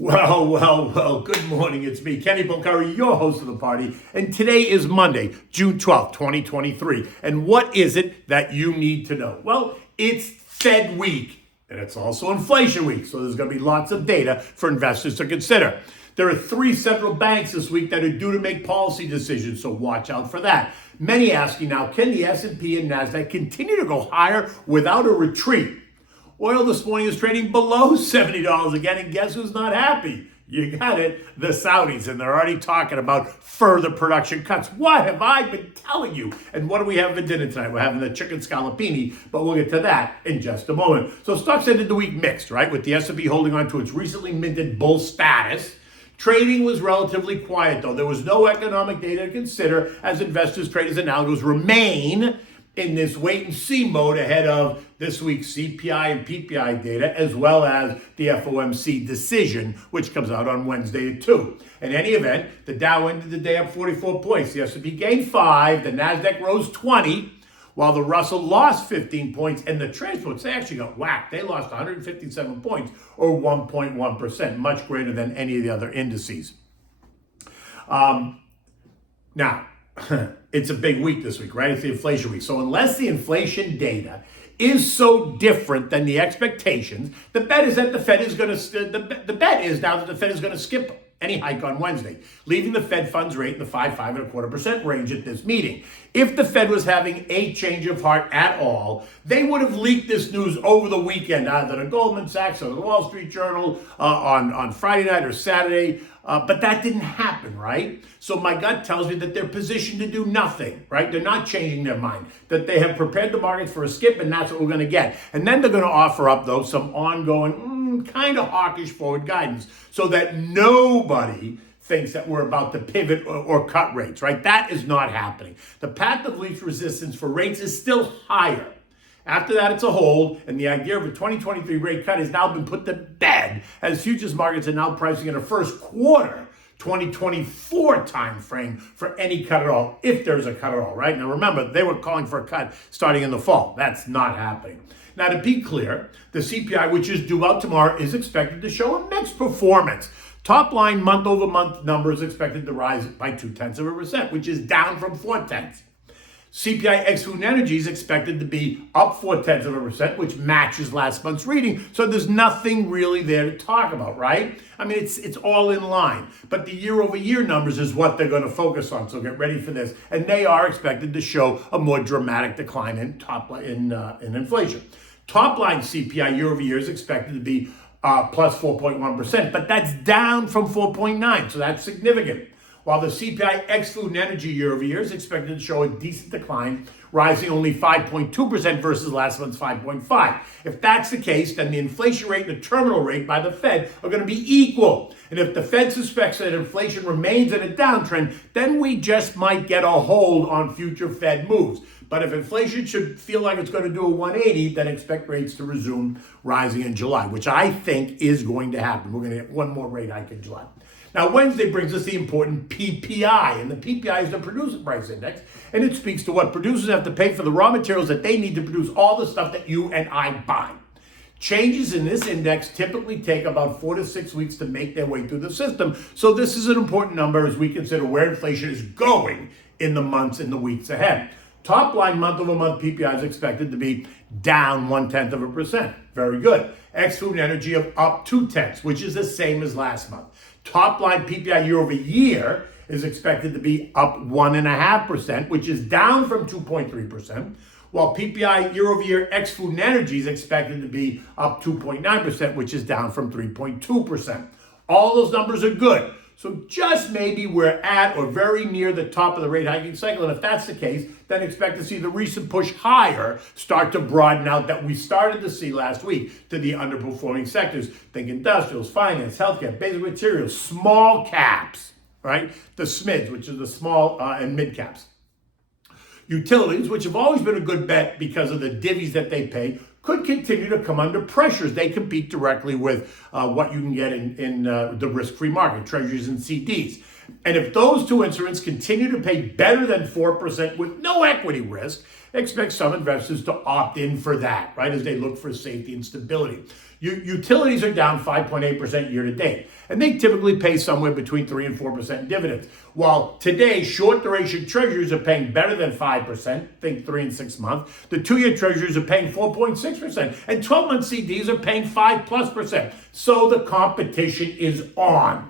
Well, good morning. It's me, Kenny Bulgari, your host of the party. And today is Monday, June 12th, 2023. And what is it that you need to know? Well, it's Fed week, and it's also inflation week. So there's going to be lots of data for investors to consider. There are 3 central banks this week that are due to make policy decisions, so watch out for that. Many asking now, can the S&P and NASDAQ continue to go higher without a retreat? Oil this morning is trading below $70 again, and guess who's not happy? You got it, the Saudis, and they're already talking about further production cuts. What have I been telling you? And what do we have for dinner tonight? We're having the chicken scallopine, but we'll get to that in just a moment. So stocks ended the week mixed, right? With the S&P holding on to its recently minted bull status. Trading was relatively quiet, though. There was no economic data to consider as investors, traders, and algos remain in this wait-and-see mode ahead of this week's CPI and PPI data, as well as the FOMC decision, which comes out on Wednesday at 2. In any event, the Dow ended the day up 44 points. The S&P gained 5, the NASDAQ rose 20, while the Russell lost 15 points, and the transports, they actually got whacked. They lost 157 points, or 1.1%, much greater than any of the other indices. Now, it's a big week this week, right? It's the inflation week. So unless the inflation data is so different than the expectations, the bet is that the Fed is going to, the bet is now that the Fed is going to skip any hike on Wednesday, leaving the Fed funds rate in the 5.25% range at this meeting. If the Fed was having a change of heart at all, they would have leaked this news over the weekend, either to Goldman Sachs or the Wall Street Journal on Friday night or Saturday. But that didn't happen, right? So my gut tells me that they're positioned to do nothing, right? They're not changing their mind, that they have prepared the markets for a skip, and that's what we're going to get. And then they're going to offer up, though, some ongoing, kind of hawkish forward guidance so that nobody thinks that we're about to pivot or cut rates, right? That is not happening. The path of least resistance for rates is still higher. After that, it's a hold, and the idea of a 2023 rate cut has now been put to bed as futures markets are now pricing in a first quarter 2024 timeframe for any cut at all, if there's a cut at all, right? Now remember, they were calling for a cut starting in the fall. That's not happening. Now, to be clear, the CPI, which is due out tomorrow, is expected to show a mixed performance. Top line month-over-month numbers expected to rise by 0.2%, which is down from 0.4. CPI ex-food and energy is expected to be up 0.4%, which matches last month's reading. So there's nothing really there to talk about, right? I mean, it's all in line. But the year-over-year numbers is what they're going to focus on. So get ready for this. And they are expected to show a more dramatic decline in in inflation. Top line CPI year-over-year is expected to be plus 4.1%, but that's down from 4.9. So that's significant. While the CPI ex-food and energy year-over-year is expected to show a decent decline, rising only 5.2% versus last month's 5.5%. If that's the case, then the inflation rate and the terminal rate by the Fed are going to be equal. And if the Fed suspects that inflation remains in a downtrend, then we just might get a hold on future Fed moves. But if inflation should feel like it's going to do a 180, then expect rates to resume rising in July, which I think is going to happen. We're going to get one more rate hike in July. Now, Wednesday brings us the important PPI, and the PPI is the Producer Price Index, and it speaks to what producers have to pay for the raw materials that they need to produce all the stuff that you and I buy. Changes in this index typically take about 4 to 6 weeks to make their way through the system, so this is an important number as we consider where inflation is going in the months and the weeks ahead. Top line month-over-month PPI is expected to be down 0.1%. Very good. Ex-food and energy of up 0.2, which is the same as last month. Top line PPI year-over-year is expected to be up 1.5%, which is down from 2.3%, while PPI year-over-year ex-food and energy is expected to be up 2.9%, which is down from 3.2%. All those numbers are good. So just maybe we're at or very near the top of the rate hiking cycle. And if that's the case, then expect to see the recent push higher start to broaden out that we started to see last week to the underperforming sectors. Think industrials, finance, healthcare, basic materials, small caps, right? The SMIDs, which are the small and mid caps. Utilities, which have always been a good bet because of the divvies that they pay, could continue to come under pressure as they compete directly with what you can get in the risk-free market, treasuries and CDs. And if those two instruments continue to pay better than 4% with no equity risk, expect some investors to opt in for that, right, as they look for safety and stability. Utilities are down 5.8% year to date, and they typically pay somewhere between 3 and 4% in dividends. While today, short duration treasuries are paying better than 5%, think 3 and 6 months. The 2-year treasuries are paying 4.6%, and 12-month CDs are paying 5+%. So the competition is on.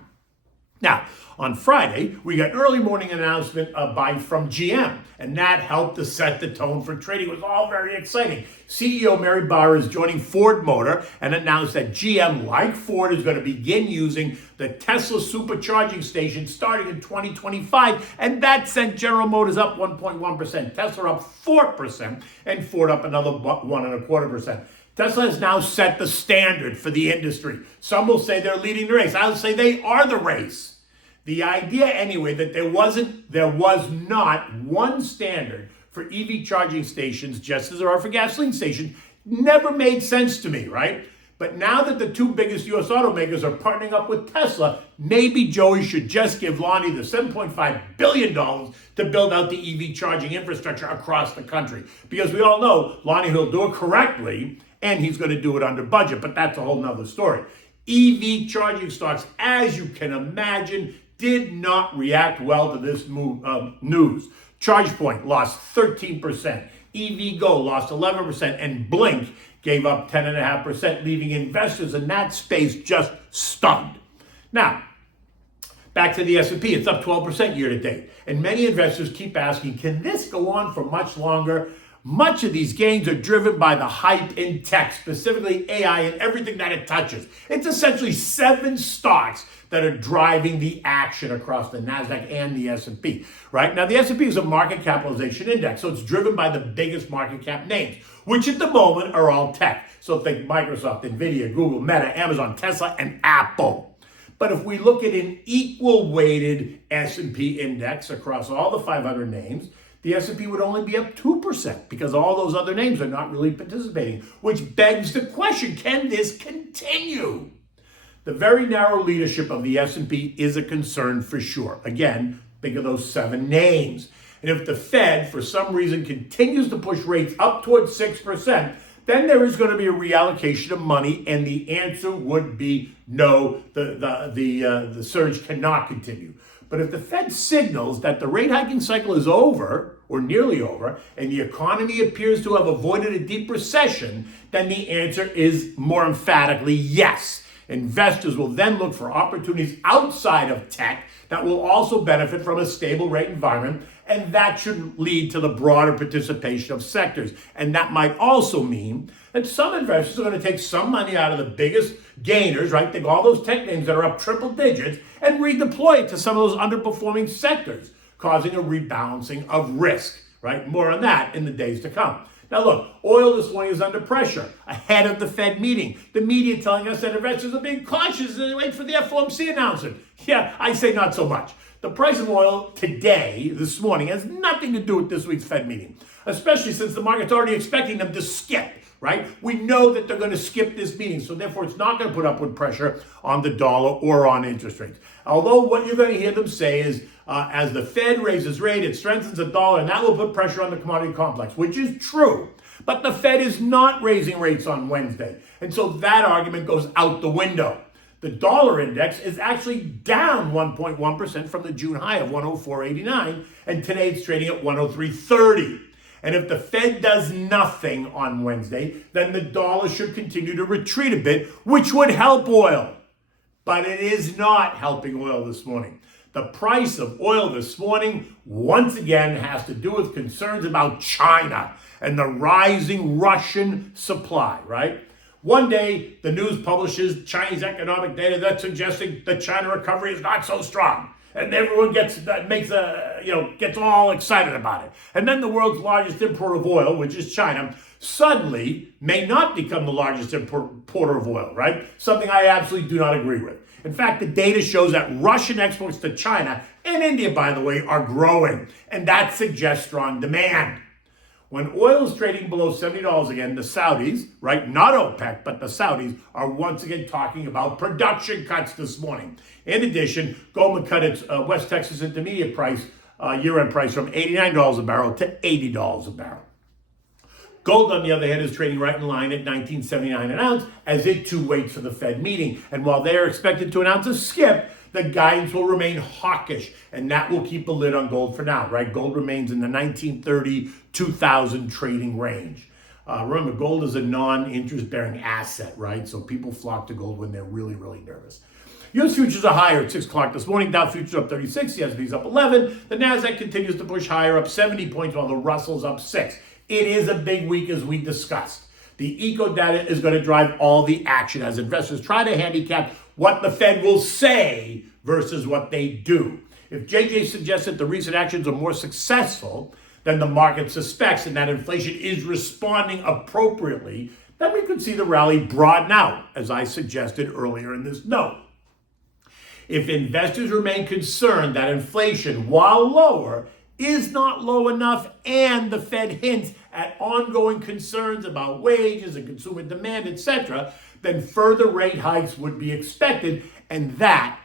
Now, on Friday, we got an early morning announcement from GM, and that helped to set the tone for trading. It was all very exciting. CEO Mary Barra is joining Ford Motor and announced that GM, like Ford, is going to begin using the Tesla supercharging station starting in 2025, and that sent General Motors up 1.1%, Tesla up 4%, and Ford up another 1.25%. Tesla has now set the standard for the industry. Some will say they're leading the race. I'll say they are the race. The idea, anyway, that there was not one standard for EV charging stations, just as there are for gasoline stations, never made sense to me, right? But now that the two biggest U.S. automakers are partnering up with Tesla, maybe Joey should just give Lonnie the $7.5 billion to build out the EV charging infrastructure across the country. Because we all know Lonnie will do it correctly, and he's going to do it under budget, but that's a whole nother story. EV charging stocks, as you can imagine, did not react well to this news. ChargePoint lost 13%, EVgo lost 11%, and Blink gave up 10.5%, leaving investors in that space just stunned. Now, back to the S&P, it's up 12% year to date, and many investors keep asking, can this go on for much longer? Much of these gains are driven by the hype in tech, specifically AI and everything that it touches. It's essentially 7 stocks that are driving the action across the NASDAQ and the S&P, right? Now, the S&P is a market capitalization index, so it's driven by the biggest market cap names, which at the moment are all tech. So think Microsoft, NVIDIA, Google, Meta, Amazon, Tesla, and Apple. But if we look at an equal weighted S&P index across all the 500 names, the S&P would only be up 2% because all those other names are not really participating, which begs the question, can this continue? The very narrow leadership of the S&P is a concern for sure. Again, think of those 7 names. And if the Fed, for some reason, continues to push rates up towards 6%, then there is going to be a reallocation of money, and the answer would be no, the surge cannot continue. But if the Fed signals that the rate hiking cycle is over, or nearly over, and the economy appears to have avoided a deep recession, then the answer is more emphatically yes. Investors will then look for opportunities outside of tech that will also benefit from a stable rate environment, and that should lead to the broader participation of sectors. And that might also mean that some investors are going to take some money out of the biggest gainers, right? Think all those tech names that are up triple digits, and redeploy it to some of those underperforming sectors, causing a rebalancing of risk, right? More on that in the days to come. Now look, oil this morning is under pressure ahead of the Fed meeting. The media telling us that investors are being cautious as they wait for the FOMC announcement. Yeah, I say not so much. The price of oil today, this morning, has nothing to do with this week's Fed meeting, especially since the market's already expecting them to skip, right? We know that they're going to skip this meeting, so therefore it's not going to put upward pressure on the dollar or on interest rates. Although what you're going to hear them say is, as the Fed raises rate, it strengthens the dollar, and that will put pressure on the commodity complex, which is true. But the Fed is not raising rates on Wednesday, and so that argument goes out the window. The dollar index is actually down 1.1% from the June high of 104.89, and today it's trading at 103.30. And if the Fed does nothing on Wednesday, then the dollar should continue to retreat a bit, which would help oil. But it is not helping oil this morning. The price of oil this morning, once again, has to do with concerns about China and the rising Russian supply, right? One day, the news publishes Chinese economic data that's suggesting the China recovery is not so strong. And everyone gets all excited about it. And then the world's largest importer of oil, which is China, suddenly may not become the largest importer of oil, right? Something I absolutely do not agree with. In fact, the data shows that Russian exports to China and India, by the way, are growing. And that suggests strong demand. When oil is trading below $70 again, the Saudis, right, not OPEC, but the Saudis, are once again talking about production cuts this morning. In addition, Goldman cut its West Texas Intermediate price, year-end price, from $89 a barrel to $80 a barrel. Gold, on the other hand, is trading right in line at $19.79 an ounce as it too waits for the Fed meeting. And while they are expected to announce a skip, the guidance will remain hawkish, and that will keep the lid on gold for now, right? Gold remains in the 1930, 2000 trading range. Remember, gold is a non-interest-bearing asset, right? So people flock to gold when they're really, really nervous. U.S. futures are higher at 6 o'clock this morning. Dow futures up 36, the S&P's up 11. The Nasdaq continues to push higher, up 70 points, while the Russell's up 6. It is a big week, as we discussed. The eco data is going to drive all the action as investors try to handicap what the Fed will say versus what they do. If JJ suggests that the recent actions are more successful than the market suspects and that inflation is responding appropriately, then we could see the rally broaden out, as I suggested earlier in this note. If investors remain concerned that inflation, while lower, is not low enough, and the Fed hints at ongoing concerns about wages and consumer demand, etc., then further rate hikes would be expected, and that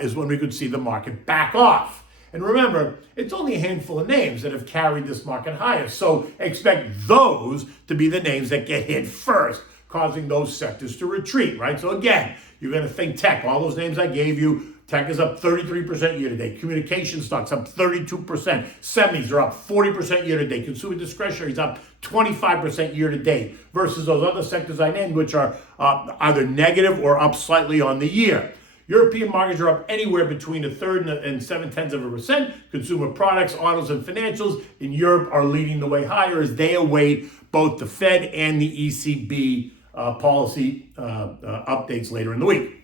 is when we could see the market back off. And remember, it's only a handful of names that have carried this market higher, so expect those to be the names that get hit first, causing those sectors to retreat, right? So again, you're going to think tech, all those names I gave you. Tech is up 33% year-to-date. Communication stocks up 32%. Semis are up 40% year-to-date. Consumer discretionary is up 25% year-to-date versus those other sectors I named, which are either negative or up slightly on the year. European markets are up anywhere between 1/3 and 0.7%. Consumer products, autos, and financials in Europe are leading the way higher as they await both the Fed and the ECB policy updates later in the week.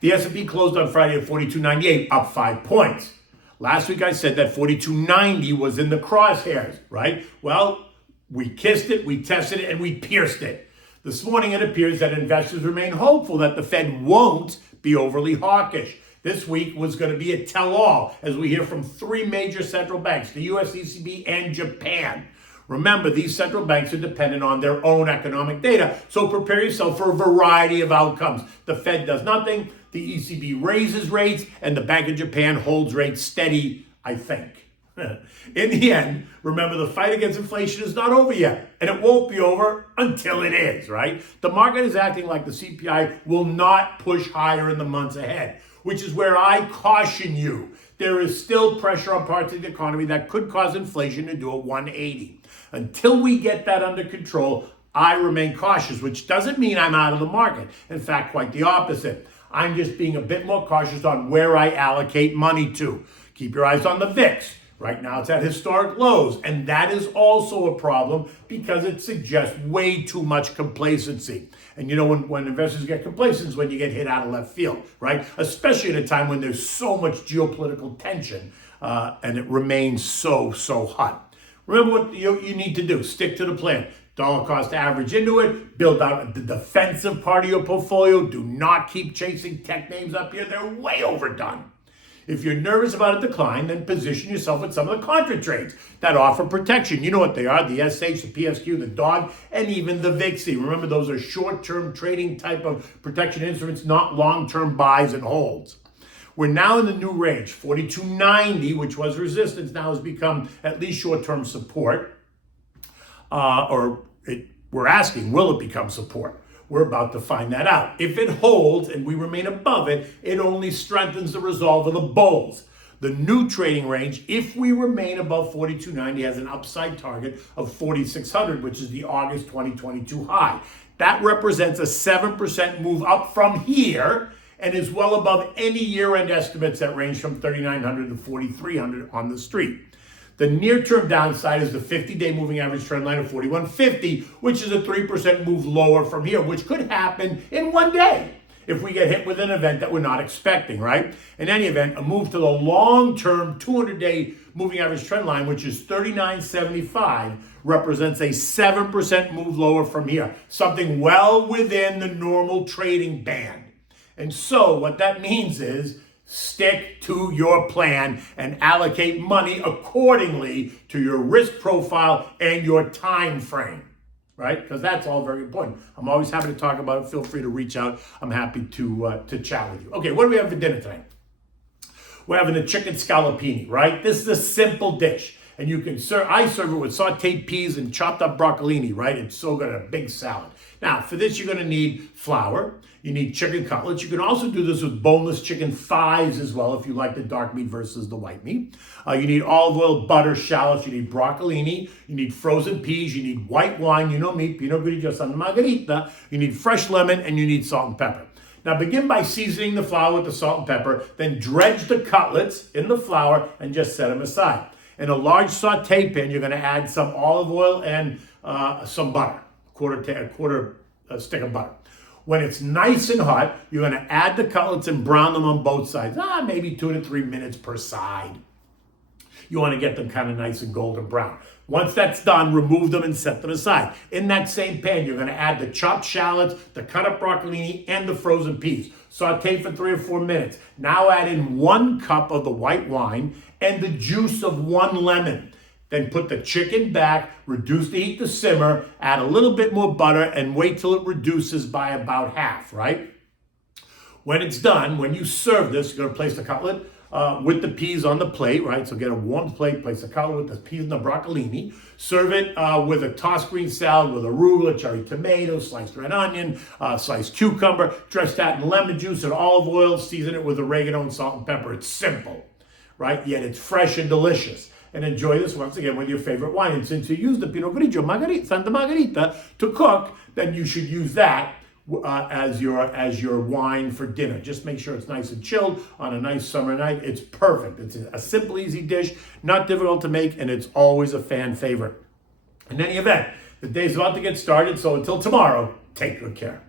The S&P closed on Friday at 42.98, up 5 points. Last week I said that 42.90 was in the crosshairs, right? Well, we kissed it, we tested it, and we pierced it. This morning it appears that investors remain hopeful that the Fed won't be overly hawkish. This week was going to be a tell-all as we hear from 3 major central banks, the US, ECB, and Japan. Remember, these central banks are dependent on their own economic data, so prepare yourself for a variety of outcomes. The Fed does nothing, the ECB raises rates, and the Bank of Japan holds rates steady, I think. In the end, remember, the fight against inflation is not over yet, and it won't be over until it is, right? The market is acting like the CPI will not push higher in the months ahead, which is where I caution you. There is still pressure on parts of the economy that could cause inflation to do a 180. Until we get that under control, I remain cautious, which doesn't mean I'm out of the market. In fact, quite the opposite. I'm just being a bit more cautious on where I allocate money to. Keep your eyes on the VIX. Right now it's at historic lows, and that is also a problem because it suggests way too much complacency. And you know, when investors get complacent is when you get hit out of left field, right? Especially at a time when there's so much geopolitical tension and it remains so hot. Remember what you need to do. Stick to the plan. Dollar cost average into it. Build out the defensive part of your portfolio. Do not keep chasing tech names up here. They're way overdone. If you're nervous about a decline, then position yourself with some of the contra trades that offer protection. You know what they are, the SH, the PSQ, the DOG, and even the VIXI. Remember, those are short-term trading type of protection instruments, not long-term buys and holds. We're now in the new range, 42.90, which was resistance, now has become at least short-term support. We're asking, will it become support? We're about to find that out. If it holds and we remain above it, it only strengthens the resolve of the bulls. The new trading range, if we remain above 42.90, has an upside target of 4,600, which is the August 2022 high. That represents a 7% move up from here and is well above any year-end estimates that range from 3,900 to 4,300 on the street. The near-term downside is the 50-day moving average trend line of 4150, which is a 3% move lower from here, which could happen in one day if we get hit with an event that we're not expecting, right? In any event, a move to the long-term 200-day moving average trend line, which is 3975, represents a 7% move lower from here, something well within the normal trading band. And so what that means is stick to your plan and allocate money accordingly to your risk profile and your time frame, right? Because that's all very important. I'm always happy to talk about it. Feel free to reach out. I'm happy to chat with you. Okay, what do we have for dinner tonight? We're having a chicken scallopine, right? This is a simple dish. And you can serve, I serve it with sauteed peas and chopped up broccolini, right? It's so good, a big salad. Now, for this, you're gonna need flour. You need chicken cutlets. You can also do this with boneless chicken thighs as well, if you like the dark meat versus the white meat. You need olive oil, butter, shallots. You need broccolini. You need frozen peas. You need white wine. You know me, Pinot Grigio Santa Margherita. You need fresh lemon, and you need salt and pepper. Now begin by seasoning the flour with the salt and pepper, then dredge the cutlets in the flour and just set them aside. In a large saute pan, you're gonna add some olive oil and some butter, a quarter stick of butter. When it's nice and hot, you're gonna add the cutlets and brown them on both sides, maybe 2 to 3 minutes per side. You wanna get them kind of nice and golden brown. Once that's done, remove them and set them aside. In that same pan, you're gonna add the chopped shallots, the cut up broccolini, and the frozen peas. Saute for 3 or 4 minutes. Now add in 1 cup of the white wine and the juice of 1 lemon. Then put the chicken back, reduce the heat to simmer, add a little bit more butter, and wait till it reduces by about half, right? When it's done, when you serve this, you're gonna place the cutlet with the peas on the plate, right? So get a warm plate, place the cutlet with the peas and the broccolini. Serve it with a tossed green salad with arugula, cherry tomato, sliced red onion, sliced cucumber. Dress that in lemon juice and olive oil. Season it with oregano and salt and pepper. It's simple, right? Yet it's fresh and delicious. And enjoy this once again with your favorite wine. And since you use the Pinot Grigio Santa Margherita to cook, then you should use that as your wine for dinner. Just make sure it's nice and chilled on a nice summer night. It's perfect. It's a simple, easy dish, not difficult to make, and it's always a fan favorite. In any event, the day's about to get started, so until tomorrow, take good care.